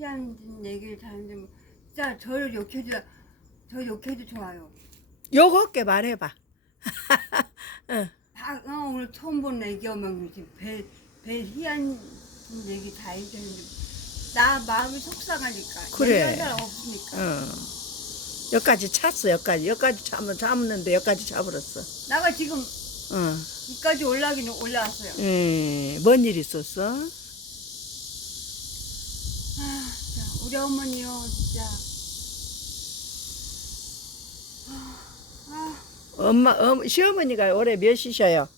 희한 얘기를 다는데 뭐 진짜 저를 욕해도 저 욕해도 좋아요. 욕없게 말해봐. 응. 다 어, 오늘 처음 본 애기여면 배, 배 희한 얘기 다 얘기했는데 나 마음이 속상하니까 그래. 얘기할 사람 없으니까 응. 여기까지 찼어, 여기까지. 여기까지 참은, 참았는데 여기까지 차버렸어. 나가 지금 응. 이까지 올라가기는 올라왔어요 음, 뭔일 있었어? 아, 진짜 우리 어머니요 진짜 아, 엄마, 엄, 시어머니가 올해 몇이셔요?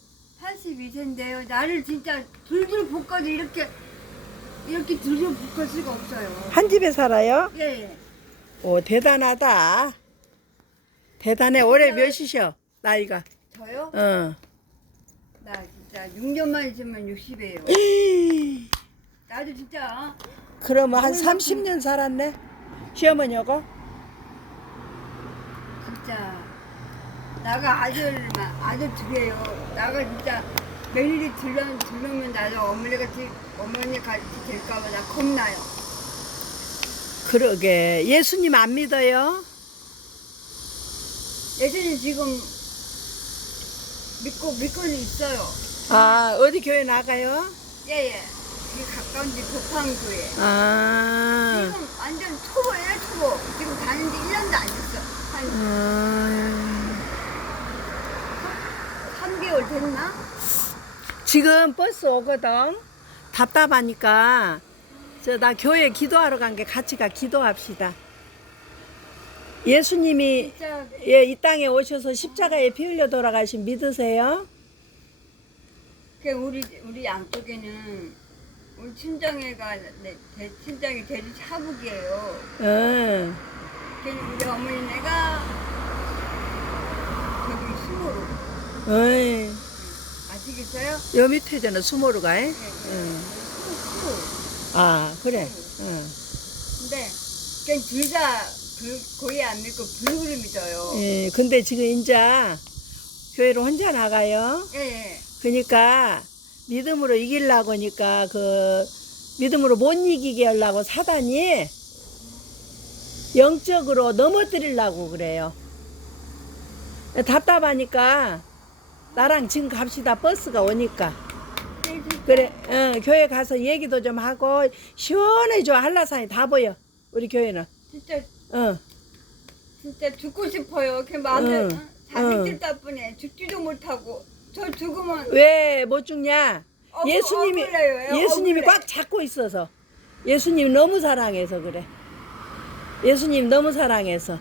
82세인데요 나를 진짜 둘둘 볶아도 이렇게 이렇게 둘둘 볶을 수가 없어요 한 집에 살아요? 예, 예. 오, 대단하다. 대단해. 올해 몇이셔? 나이가. 저요? 응. 나 진짜 6년만 있으면 60이에요 나도 진짜 그러면 한 30년 살았네? 시어머니하고? 진짜 나가 아들만 아들 둘이에요. 나가 진짜 며느리 들면 들면 나도 어머니 같이 어머니 같이 될까봐 나 겁나요. 그러게. 예수님 안 믿어요? 예전에 지금 믿고 믿고는 있어요. 아, 어디 교회 나가요? 예예. 이 가까운 데 도팡교회. 아. 지금 완전 초보예요 초보. 지금 다닌 지 1년도 안 됐어. 한 음. 3개월 됐나? 지금 버스 오거든. 답답하니까 저 나 교회 기도하러 간 게 같이 가 기도합시다. 예수님이 진짜 예, 이 땅에 오셔서 십자가에 피 흘려 돌아가신 믿으세요? 그 우리 우리 양쪽에는 우리 친정애가 내, 내 친정이 대리 차북이에요. 응. 그래서 우리 어머니 내가 저기 수모로 어이. 아시겠어요? 요 밑에잖아 수모루가. 예? 네, 응. 수모 수모. 아 그래. 응. 근데 그냥 둘다그 거의 안 믿고 불구를 믿어요. 예, 근데 지금 인자 교회로 혼자 나가요. 예, 예. 그러니까 믿음으로 이기려고 하니까 그 믿음으로 못 이기게 하려고 사단이 영적으로 넘어뜨리려고 그래요. 답답하니까 나랑 지금 갑시다 버스가 오니까 그래 어, 교회 가서 얘기도 좀 하고 시원해져 한라산이 다 보여 우리 교회는 진짜 어 진짜 죽고 싶어요. 그 마음에 응, 어? 자기 응. 들 따분해 죽지도 못하고 저 죽으면 왜못 뭐 죽냐? 어, 예수님이 억울해요. 예, 예수님이 억울해. 꽉 잡고 있어서 예수님 너무 사랑해서 그래. 예수님 너무 사랑해서.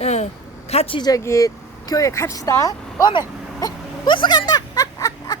응. 같이 저기 교회 갑시다. 어메. 어, 버스 간다.